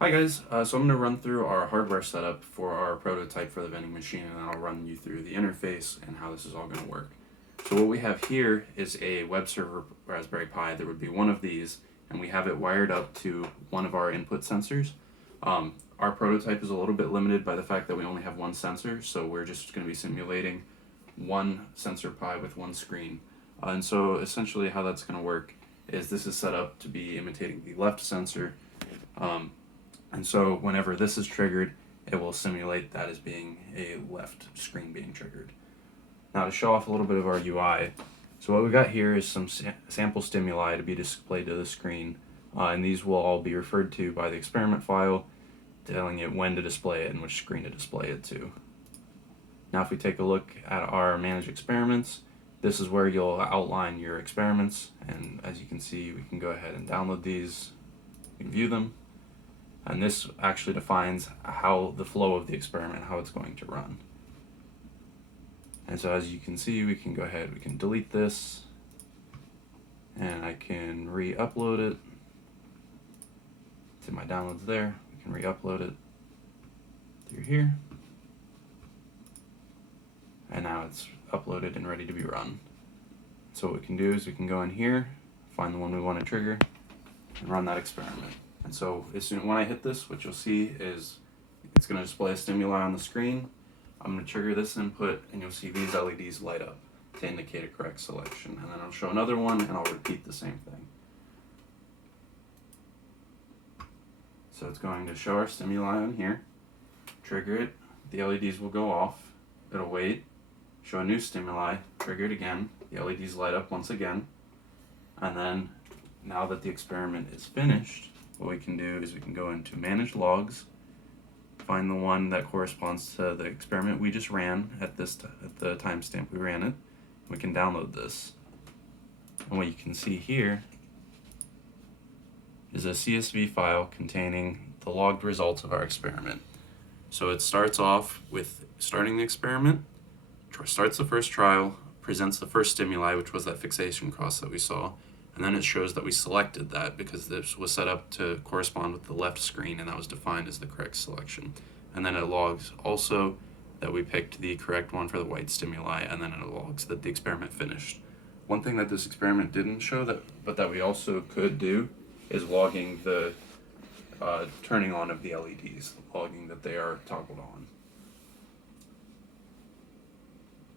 Hi guys, so I'm going to run through our hardware setup for our prototype for the vending machine, and then I'll run you through the interface and how this is all going to work. So what we have here is a web server Raspberry Pi. There would be one of these, and we have it wired up to one of our input sensors. Our prototype is a little bit limited by the fact that we only have one sensor, so we're just going to be simulating one sensor Pi with one screen. And so essentially how that's going to work is this is set up to be imitating the left sensor. And so whenever this is triggered, it will simulate that as being a left screen being triggered. Now to show off a little bit of our UI, so what we got here is some sample stimuli to be displayed to the screen, and these will all be referred to by the experiment file, telling it when to display it and which screen to display it to. Now if we take a look at our manage experiments, this is where you'll outline your experiments, and as you can see, we can go ahead and download these, we can view them. And this actually defines how the flow of the experiment, how it's going to run. And so as you can see, we can go ahead, we can delete this, and I can re-upload it to my downloads there. We can re-upload it through here. And now it's uploaded and ready to be run. So what we can do is we can go in here, find the one we want to trigger, and run that experiment. And so when I hit this, what you'll see is it's going to display a stimuli on the screen. I'm going to trigger this input, and you'll see these LEDs light up to indicate a correct selection. And then I'll show another one, and I'll repeat the same thing. So it's going to show our stimuli on here, trigger it, the LEDs will go off, it'll wait, show a new stimuli, trigger it again, the LEDs light up once again, and then now that the experiment is finished, what we can do is we can go into manage logs, find the one that corresponds to the experiment we just ran at the timestamp we ran it. We can download this. And what you can see here is a CSV file containing the logged results of our experiment. So it starts off with starting the experiment, starts the first trial, presents the first stimuli, which was that fixation cross that we saw, and then it shows that we selected that because this was set up to correspond with the left screen, and that was defined as the correct selection. And then it logs also that we picked the correct one for the white stimuli, and then it logs that the experiment finished. One thing that this experiment didn't show, but that we also could do, is logging the turning on of the LEDs, logging that they are toggled on.